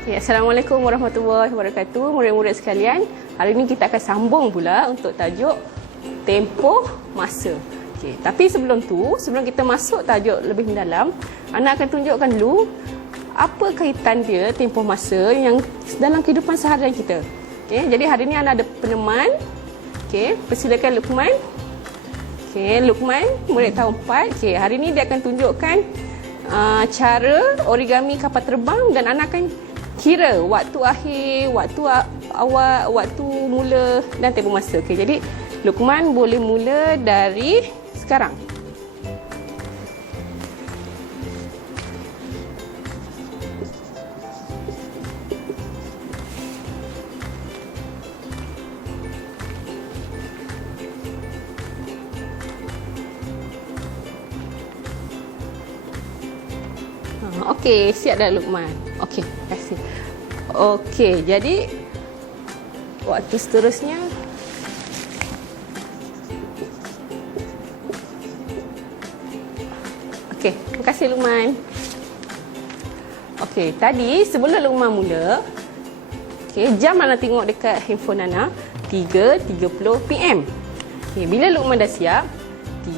Okay, Assalamualaikum warahmatullahi wabarakatuh, murid-murid sekalian. Hari ini kita akan sambung pula untuk tajuk tempoh masa. Okay, tapi sebelum kita masuk tajuk lebih mendalam, Ana akan tunjukkan dulu apa kaitan dia tempoh masa yang dalam kehidupan seharian kita. Okay, jadi hari ini Ana ada peneman. Okay, persilakan Luqman. Okay, Luqman, murid tahun 4. Okay, hari ini dia akan tunjukkan cara origami kapal terbang dan Ana akan kira waktu akhir, waktu awal, waktu mula dan tempoh masa. Okey, jadi Luqman boleh mula dari sekarang. Okey, siap dah Luqman. Okey, terima kasih. Okey, jadi waktu seterusnya okey, terima kasih Luqman. Okey, tadi sebelum Luqman mula, okey, jam Ana tengok dekat handphone Ana 3.30 PM. Okey, bila Luqman dah siap,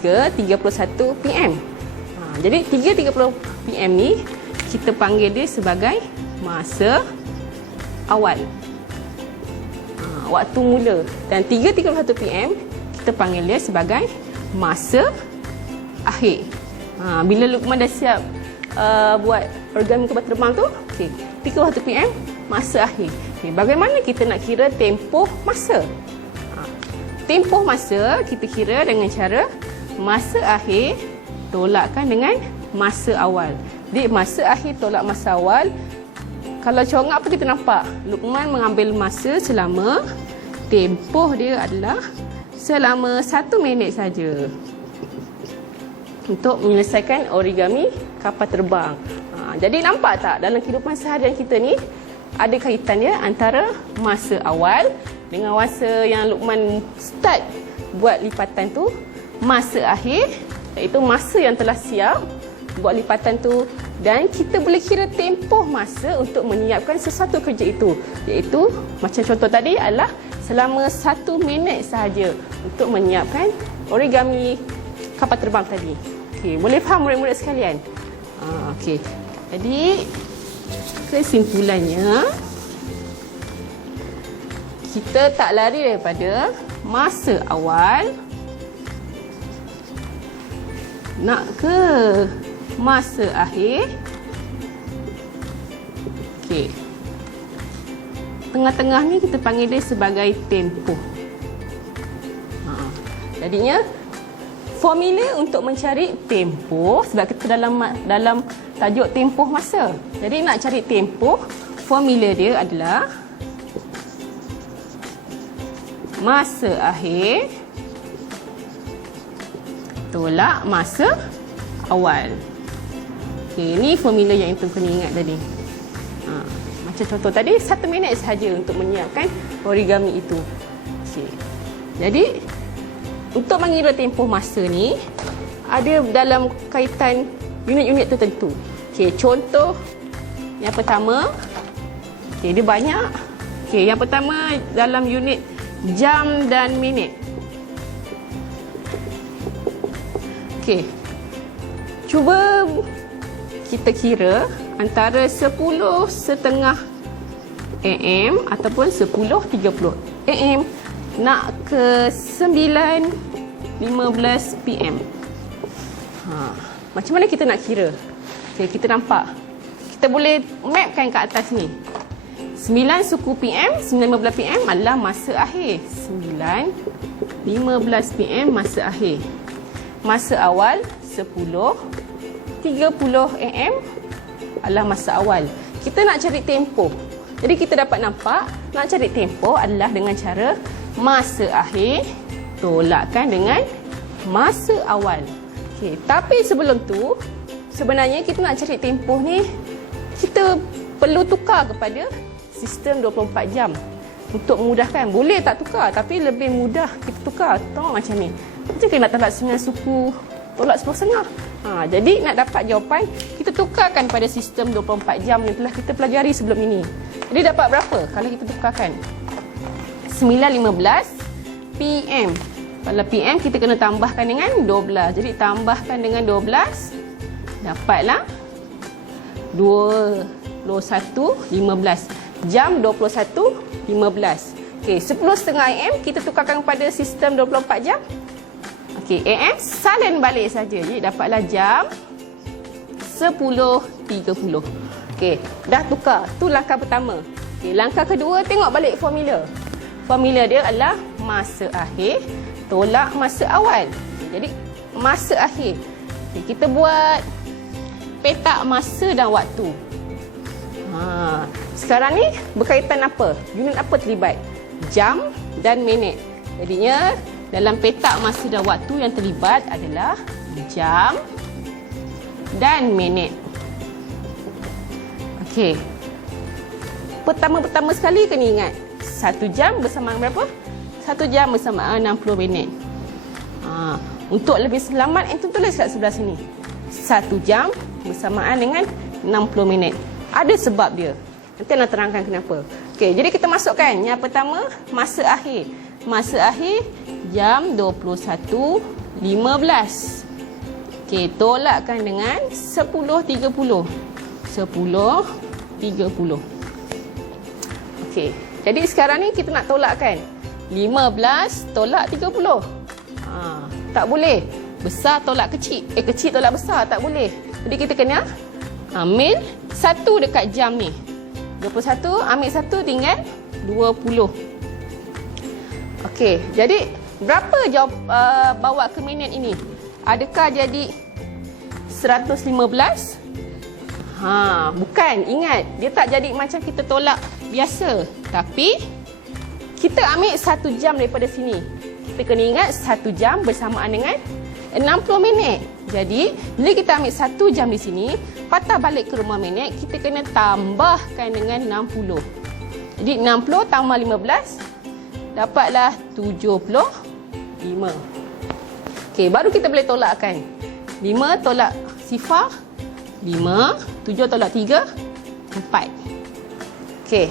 3.31 PM. Jadi 3.30 PM ni kita panggil dia sebagai masa awal, waktu mula. Dan 3.31 PM kita panggil dia sebagai masa akhir. Bila Luqman dah siap buat origami kapal terbang tu, okay, 3.31 PM masa akhir. Okay, bagaimana kita nak kira tempoh masa? Tempoh masa kita kira dengan cara masa akhir tolakkan dengan masa awal. Di masa akhir tolak masa awal. Kalau congak apa kita nampak? Luqman mengambil masa selama tempoh dia adalah selama 1 minit saja untuk menyelesaikan origami kapal terbang. Jadi nampak tak dalam kehidupan seharian kita ni ada kaitan dia antara masa awal dengan masa yang Luqman start buat lipatan tu, masa akhir iaitu masa yang telah siap buat lipatan tu, dan kita boleh kira tempoh masa untuk menyiapkan sesuatu kerja itu, iaitu macam contoh tadi adalah selama 1 minit sahaja untuk menyiapkan origami kapal terbang tadi. Okey, boleh faham murid-murid sekalian? Okey. Jadi kesimpulannya kita tak lari daripada masa awal nak ke masa akhir. Okey. Tengah-tengah ni kita panggil dia sebagai tempoh. Jadinya formula untuk mencari tempoh, sebab kita dalam tajuk tempoh masa. Jadi nak cari tempoh, formula dia adalah masa akhir tolak masa awal. Okey, ini formula yang Intan kena ingat tadi. Macam contoh tadi, 1 minit sahaja untuk menyiapkan origami itu. Okey. Jadi, untuk mengira tempoh masa ni, ada dalam kaitan unit-unit tertentu. Okey, contoh yang pertama, okey, dia banyak. Okey, yang pertama dalam unit jam dan minit. Okey, cuba kita kira antara 10.30 AM ataupun 10.30 AM nak ke 9.15 PM. Macam mana kita nak kira? Okay, kita nampak, kita boleh mapkan kat atas ni. 9 suku PM, 9.15 PM adalah masa akhir. 9.15 PM masa akhir. Masa awal 10.30 AM adalah masa awal. Kita nak cari tempoh. Jadi kita dapat nampak nak cari tempoh adalah dengan cara masa akhir tolakkan dengan masa awal. Okey, tapi sebelum tu sebenarnya kita nak cari tempoh ni, kita perlu tukar kepada sistem 24 jam untuk memudahkan. Boleh tak tukar, tapi lebih mudah kita tukar. Tengok macam ni. Jika nak tolak 9 suku, tolak 10.5. Jadi nak dapat jawapan, kita tukarkan pada sistem 24 jam yang telah kita pelajari sebelum ini. Jadi dapat berapa kalau kita tukarkan? 9.15 PM. Kalau PM kita kena tambahkan dengan 12. Jadi tambahkan dengan 12, dapatlah 21.15. Jam 21.15. Okey, 10.30 AM kita tukarkan pada sistem 24 jam. Okey, AM salin balik saja. Jadi dapatlah jam 10.30. Okey, dah tukar. Tu langkah pertama. Okey, langkah kedua, tengok balik formula. Formula dia adalah masa akhir tolak masa awal. Jadi masa akhir. Okey, kita buat petak masa dan waktu. Sekarang ni berkaitan apa? Unit apa terlibat? Jam dan minit. Jadinya dalam petak masa dan waktu yang terlibat adalah jam dan minit. Okey. Pertama-pertama sekali kena ingat 1 jam bersamaan berapa? 1 jam bersamaan 60 minit. Untuk lebih selamat, entum tulis kat sebelah sini. 1 jam bersamaan dengan 60 minit. Ada sebab dia. Nanti nak terangkan kenapa. Okey, jadi kita masukkan. Yang pertama, masa akhir. Masa akhir jam 21.15. Okey, tolakkan dengan 10.30. 10.30. Okey, jadi sekarang ni kita nak tolakkan. 15 tolak 30. Tak boleh. Besar tolak kecil. Kecil tolak besar. Tak boleh. Jadi kita kena ambil 1 dekat jam ni. 21, ambil 1 tinggal 20. Okey, jadi berapa jawab bawa ke minit ini? Adakah jadi 115? Bukan. Ingat, dia tak jadi macam kita tolak biasa. Tapi kita ambil 1 jam daripada sini. Kita kena ingat 1 jam bersamaan dengan 60 minit. Jadi, bila kita ambil 1 jam di sini, patah balik ke rumah minit, kita kena tambahkan dengan 60. Jadi, 60 tambah 15, dapatlah 75. Okey, baru kita boleh tolakkan. 5 tolak sifar, 5. 7 tolak 3, 4. Okey.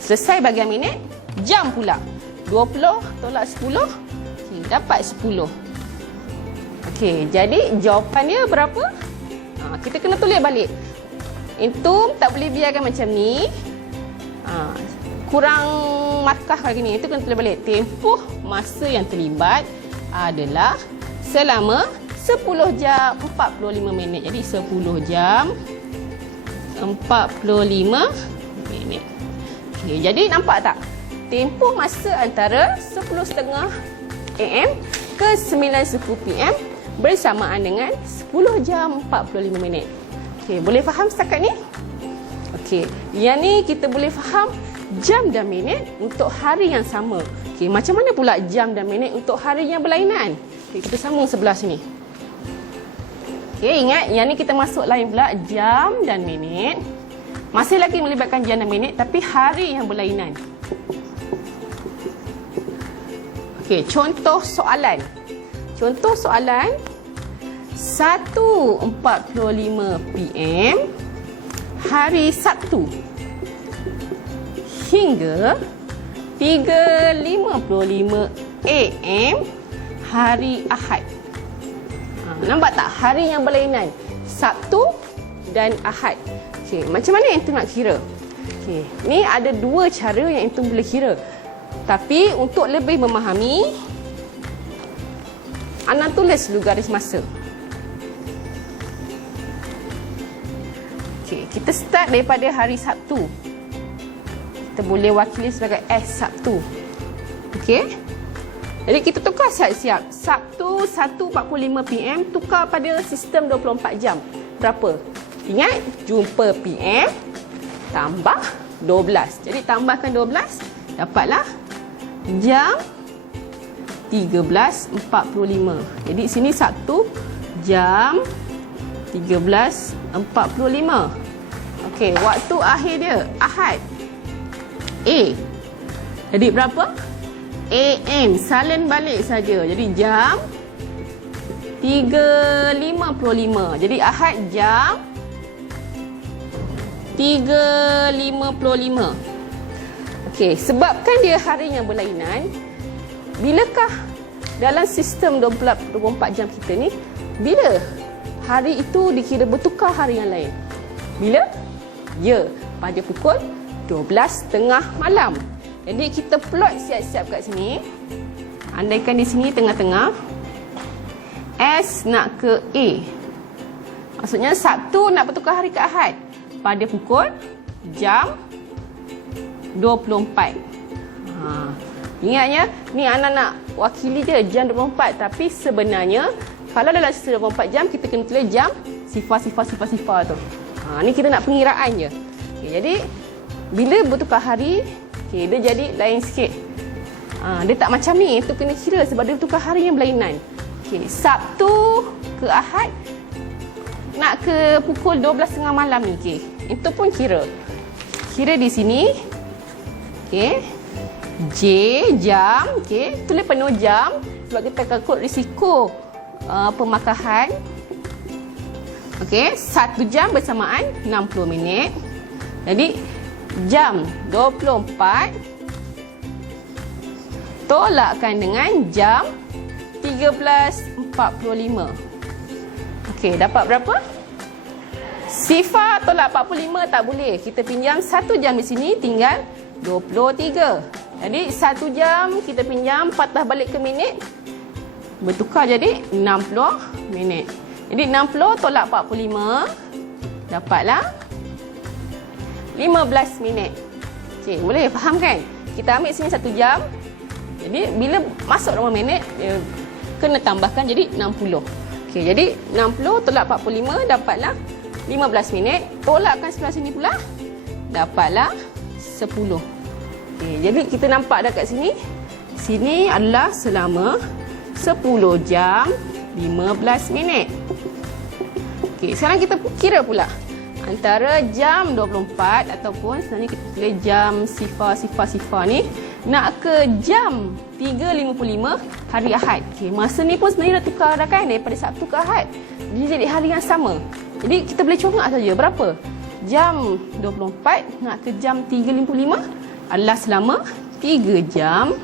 Selesai bahagian minit. Jam pula. 20 tolak 10, okey, dapat 10. Okey, jadi jawapan dia berapa? Kita kena tulis balik. Entum tak boleh biarkan macam ni. Kurang markah lagi ni. Itu kena tulis balik. Tempoh masa yang terlibat adalah selama 10 jam 45 minit. Jadi 10 jam 45 minit. Okey, jadi nampak tak? Tempoh masa antara 10.30 AM ke 9.10 PM bersamaan dengan 10 jam 45 minit. Okey, boleh faham setakat ni? Okey, yang ni kita boleh faham jam dan minit untuk hari yang sama. Okey, macam mana pula jam dan minit untuk hari yang berlainan? Okey, kita sambung sebelah sini. Okey, ingat yang ni kita masuk lain pula jam dan minit. Masih lagi melibatkan jam dan minit tapi hari yang berlainan. Okey, contoh soalan. Contoh soalan 1.45 PM hari Sabtu hingga 3.55 AM hari Ahad. Nampak tak hari yang berlainan? Sabtu dan Ahad. Okey, macam mana entum nak kira? Okey, ni ada 2 cara yang entum boleh kira. Tapi untuk lebih memahami, Ana tulis dulu garis masa. Okey, kita start daripada hari Sabtu. Kita boleh wakili sebagai S Sabtu. Okey. Jadi kita tukar siap-siap. Sabtu 1.45 PM tukar pada sistem 24 jam. Berapa? Ingat, jumpa PM tambah 12. Jadi tambahkan 12, dapatlah jam 13.45. Jadi sini Sabtu jam 13.45. Okey, waktu akhir dia Ahad. A. Jadi berapa? AM. Salin balik saja. Jadi jam 3.55. Jadi Ahad jam 3.55. Okey, sebabkan dia harinya berlainan, bilakah dalam sistem 24 jam kita ni, bila hari itu dikira bertukar hari yang lain? Bila? Ya, pada pukul 12.30 malam. Jadi kita plot siap-siap kat sini. Andaikan di sini tengah-tengah, S nak ke A. Maksudnya Sabtu nak bertukar hari ke Ahad pada pukul jam 24. Ingatnya, ni anak nak wakili je jam 24. Tapi sebenarnya, kalau dalam sistem 24 jam, kita kena tulis jam sifar tu. Ni kita nak pengiraan je. Okay, jadi, bila bertukar hari, okay, dia jadi lain sikit. Dia tak macam ni, itu kena kira sebab dia bertukar hari yang berlainan. Okay, Sabtu ke Ahad, nak ke pukul 12.30 malam ni. Okay. Itu pun kira. Kira di sini. Okay. J, jam. Okay. Tulis penuh jam. Sebab kita takut risiko pemakahan. Okay. 1 jam bersamaan 60 minit. Jadi, jam 24 tolakkan dengan jam 13.45. Okey, dapat berapa? Sifar tolak 45 tak boleh. Kita pinjam 1 jam di sini tinggal 23. Jadi 1 jam kita pinjam patah balik ke minit, bertukar jadi 60 minit. Jadi 60 tolak 45 dapatlah 15 minit. Okey, boleh faham kan? Kita ambil sini 1 jam. Jadi bila masuk 5 minit, kena tambahkan jadi 60. Okey, jadi 60 tolak 45 dapatlah 15 minit. Tolakkan sebelah sini pula, dapatlah 10. Okey, jadi kita nampak dah kat sini. Sini adalah selama 10 jam 15 minit. Okey, sekarang kita kira pula antara jam 24 ataupun sebenarnya kita tulis jam sifar ni nak ke jam 3.55 hari Ahad. Okay, masa ni pun sebenarnya dah tukar dah kan, daripada Sabtu ke Ahad. Dia jadi hari yang sama. Jadi kita boleh congak saja berapa? Jam 24 nak ke jam 3.55 adalah selama 3 jam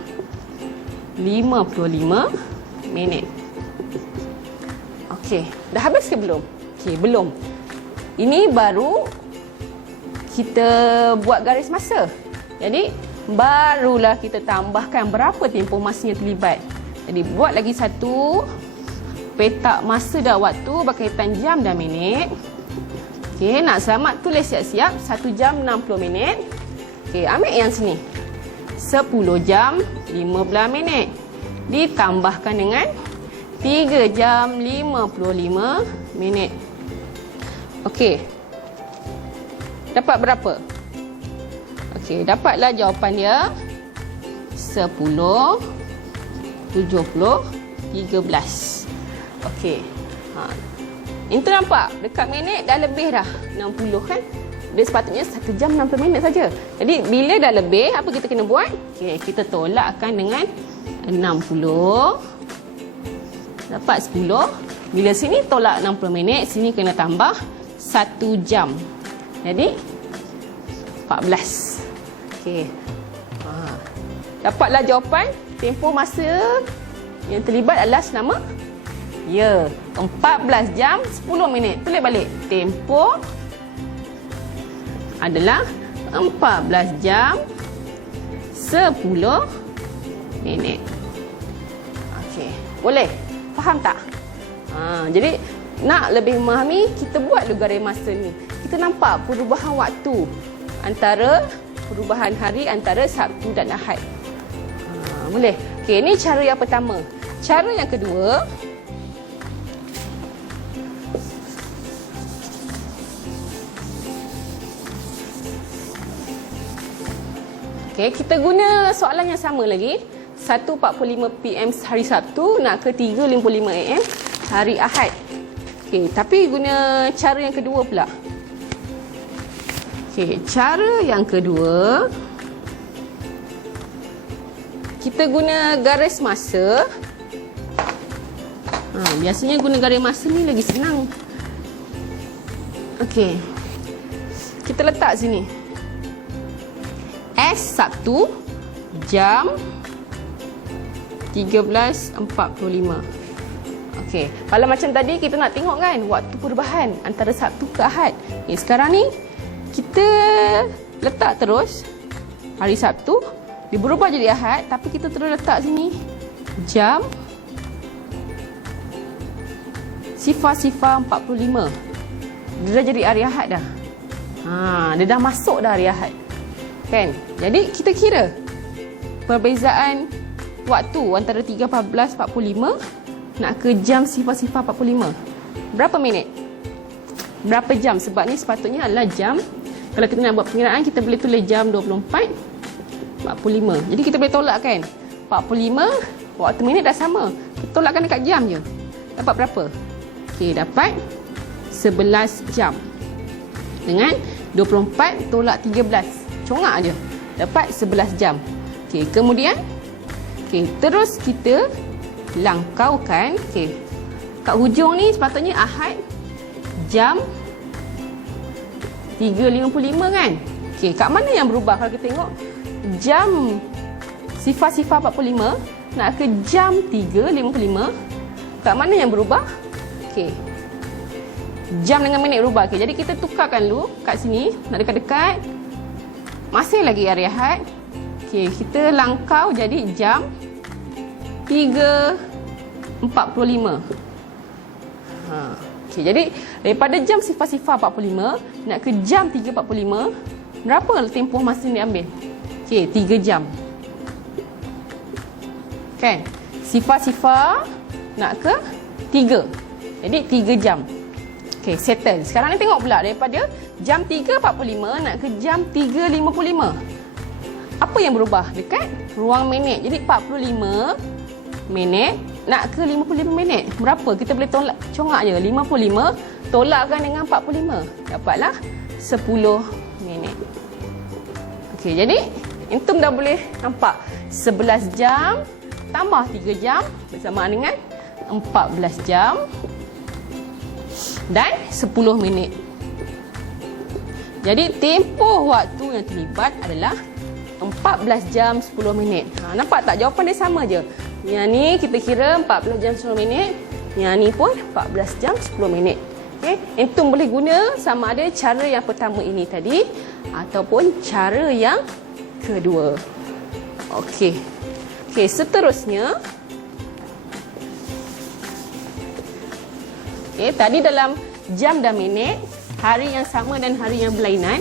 55 minit. Okey, dah habis ke belum? Okey, belum. Ini baru kita buat garis masa. Jadi barulah kita tambahkan berapa tempoh masa yang terlibat. Jadi buat lagi satu petak masa dan waktu berkaitan jam dan minit. Okey, nak selamat tulis siap-siap 1 jam 60 minit. Okey, ambil yang sini. 10 jam 15 minit ditambahkan dengan 3 jam 55 minit. Okey. Dapat berapa? Okey, dapatlah jawapan dia 10, 70, 13. Okey. Itu nampak dekat minit dah lebih dah 60 kan? Dia sepatutnya 1 jam 60 minit saja. Jadi bila dah lebih, apa kita kena buat? Okey, kita tolakkan dengan 60. Dapat 10. Bila sini tolak 60 minit, sini kena tambah 1 jam. Jadi 14. Okey. Dapatlah jawapan. Tempoh masa yang terlibat adalah selama 14 jam 10 minit. Tulis balik. Tempoh adalah 14 jam 10 minit. Okey. Boleh? Faham tak? Jadi nak lebih memahami, kita buat dulu garis masa ni. Kita nampak perubahan waktu antara perubahan hari antara Sabtu dan Ahad. Boleh? Okey, ini cara yang pertama. Cara yang kedua, okey, kita guna soalan yang sama lagi. 1.45 PM hari Sabtu nak ke 3.55 AM hari Ahad. Okey, tapi guna cara yang kedua pula. Okey, cara yang kedua, kita guna garis masa Biasanya guna garis masa ni lagi senang. Okey. Kita letak sini. S Sabtu jam 13.45. Okey, kalau macam tadi kita nak tengok kan waktu perubahan antara Sabtu ke Ahad. Sekarang ni kita letak terus hari Sabtu, dia berubah jadi Ahad, tapi kita terus letak sini jam 00.45. Dia dah jadi hari Ahad dah. Dia dah masuk dah hari Ahad. Kan? Jadi kita kira perbezaan waktu antara 3.14.45 nak ke jam 00.45. Berapa minit? Berapa jam? Sebab ni sepatutnya adalah jam. Kalau kita nak buat pengiraan, kita boleh tulis jam 24.45. Jadi kita boleh tolak kan? 45, waktu minit dah sama. Kita tolakkan dekat jam je. Dapat berapa? Okey, dapat 11 jam. Dengan 24 tolak 13. Congak je. Dapat 11 jam. Okey, kemudian terus kita langkaukan. Kat hujung ni sepatutnya Ahad jam 3.55 kan? Kat mana yang berubah? Kalau kita tengok jam 00.45 nak ke jam 3.55, kat mana yang berubah? Jam dengan minit berubah. Jadi kita tukarkan dulu kat sini, nak dekat-dekat. Masih lagi hari Ahad. Kita langkau jadi jam 3.45. Jadi daripada jam 00.45 nak ke jam 3.45, berapa tempoh masa ni ambil? 3 jam. Kan? 00 nak ke 3. Jadi 3 jam. Settle. Sekarang ni tengok pula daripada jam 3.45 nak ke jam 3.55. Apa yang berubah? Dekat ruang minit. Jadi 45 minit nak ke 55 minit. Berapa? Kita boleh tolak, congak je. 55 tolakkan dengan 45. Dapatlah 10 minit. Jadi antum dah boleh nampak 11 jam tambah 3 jam bersamaan dengan 14 jam dan 10 minit. Jadi tempoh waktu yang terlibat adalah 14 jam 10 minit. Nampak tak? Jawapan dia sama je. Yang ni kita kira 14 jam 10 minit. Yang ni pun 14 jam 10 minit. Antum boleh guna sama ada cara yang pertama ini tadi ataupun cara yang kedua. Seterusnya. Tadi dalam jam dan minit, hari yang sama dan hari yang berlainan.